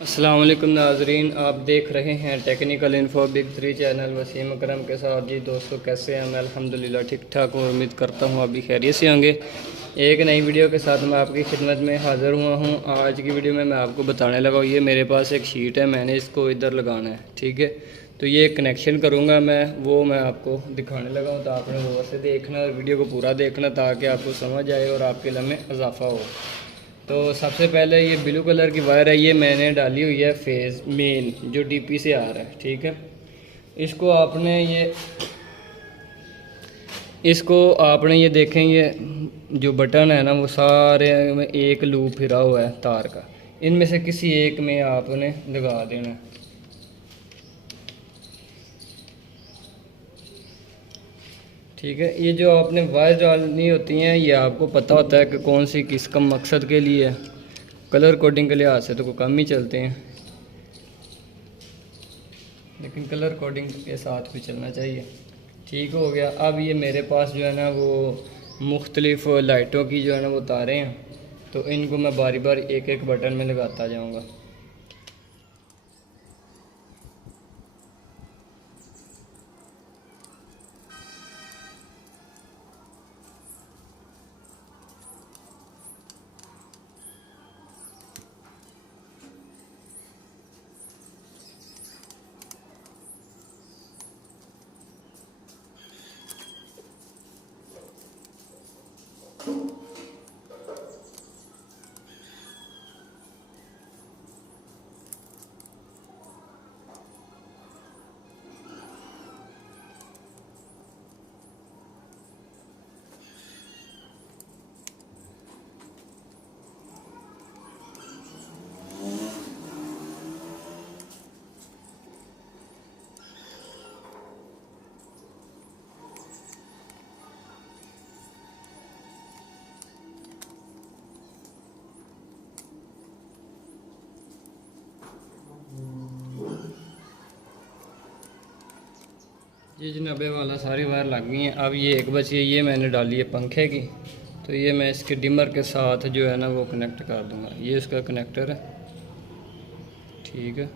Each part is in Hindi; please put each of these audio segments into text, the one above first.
अस्सलाम वालेकुम नाजरीन, आप देख रहे हैं technical info big 3 channel Wasim Akram के साथ। जी दोस्तों, कैसे हैं? मैं अल्हम्दुलिल्लाह ठीक ठाक हूँ। उम्मीद करता हूँ आप भी खैरियत से होंगे। एक नई वीडियो के साथ मैं आपकी खिदमत में हाज़िर हुआ हूँ। आज की वीडियो में मैं आपको बताने लगा हूँ, ये मेरे पास एक शीट है, मैंने इसको इधर लगाना है। ठीक है, तो ये कनेक्शन करूँगा मैं आपको दिखाने लगा हूँ। तो आपने वो से देखना और वीडियो को पूरा देखना ताकि आपको समझ आए और आपके इल्म में इजाफ़ा हो। तो सबसे पहले ये ब्लू कलर की वायर है, ये मैंने डाली हुई है फेज़ मेन जो डीपी से आ रहा है। ठीक है, इसको आपने ये देखें, ये जो बटन है ना वो सारे में एक लूप फिरा हुआ है तार का। इनमें से किसी एक में आपने लगा देना है। ठीक है, ये जो आपने वायर डालनी होती हैं ये आपको पता होता है कि कौन सी किस कम मकसद के लिए है। कलर कोडिंग के लिहाज से तो कोई कम ही चलते हैं, लेकिन कलर कोडिंग के साथ भी चलना चाहिए। ठीक हो गया। अब ये मेरे पास जो है ना वो मुख्तलिफ़ लाइटों की जो है ना वो तारें हैं, तो इनको मैं बारी बारी एक एक बटन में लगाता जाऊँगा। ये जनाबे वाला सारी वायर लग गई हैं। अब ये एक बची है, ये मैंने डाली है पंखे की, तो ये मैं इसके डिमर के साथ जो है ना वो कनेक्ट कर दूंगा। ये इसका कनेक्टर है। ठीक है,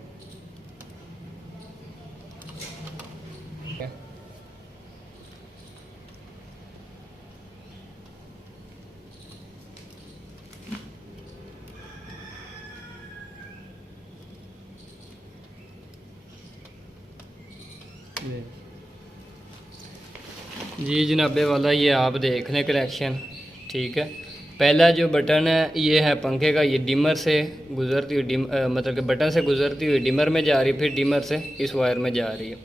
जी जनाबे वाला ये आप देख लें कनेक्शन। ठीक है, पहला जो बटन है ये है पंखे का, ये डिमर से गुजरती हुई मतलब कि बटन से गुजरती हुई डिमर में जा रही है, फिर डिमर से इस वायर में जा रही है।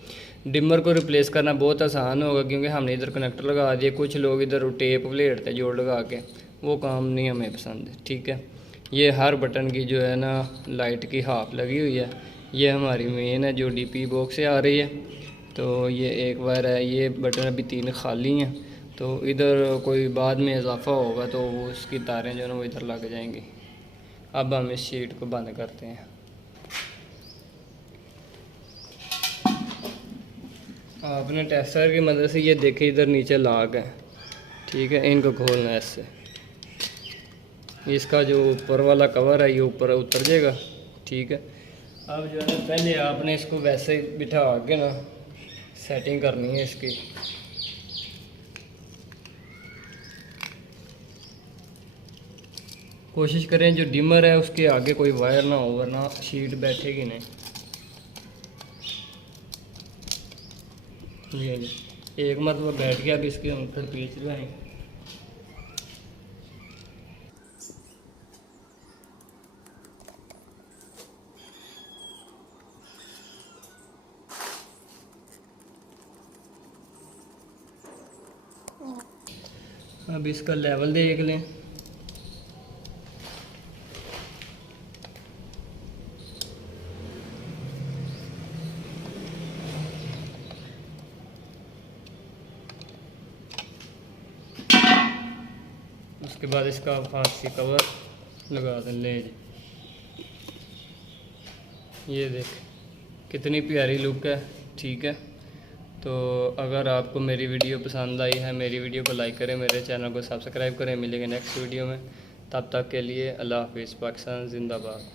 डिमर को रिप्लेस करना बहुत आसान होगा क्योंकि हमने इधर कनेक्टर लगा दिए। कुछ लोग इधर टेप प्लेटते जोड़ लगा के, वो काम नहीं हमें पसंद है। ठीक है, ये हर बटन की जो है ना लाइट की हाफ लगी हुई है। ये हमारी मेन है जो डीपी बॉक्स से आ रही है। तो ये एक वायर है, ये बटन अभी 3 खाली हैं, तो इधर कोई बाद में इजाफा होगा तो वो उसकी तारें जो है ना वो इधर लग जाएंगी। अब हम इस शीट को बंद करते हैं। आपने टेस्टर की मदद से ये देखे, इधर नीचे लाग है। ठीक है, इनको खोलना है इससे। इसका जो ऊपर वाला कवर है ये ऊपर उतर जाएगा। ठीक है, अब जो है ना पहले आपने इसको वैसे बिठा के ना सेटिंग करनी है इसकी। कोशिश करें जो डिमर है उसके आगे कोई वायर ना हो, वरना शीट बैठेगी नहीं। ये एक मतलब बैठ गया, अब इसके हम फिर पेच लगाएं। अब इसका लेवल देख लें। उसके बाद इसका फांसी कवर लगा दें। ले जी, ये देख कितनी प्यारी लुक है। ठीक है, तो अगर आपको मेरी वीडियो पसंद आई है, मेरी वीडियो को लाइक करें, मेरे चैनल को सब्सक्राइब करें। मिलेंगे नेक्स्ट वीडियो में, तब तक के लिए अल्लाह हाफिज़। पाकिस्तान जिंदाबाद।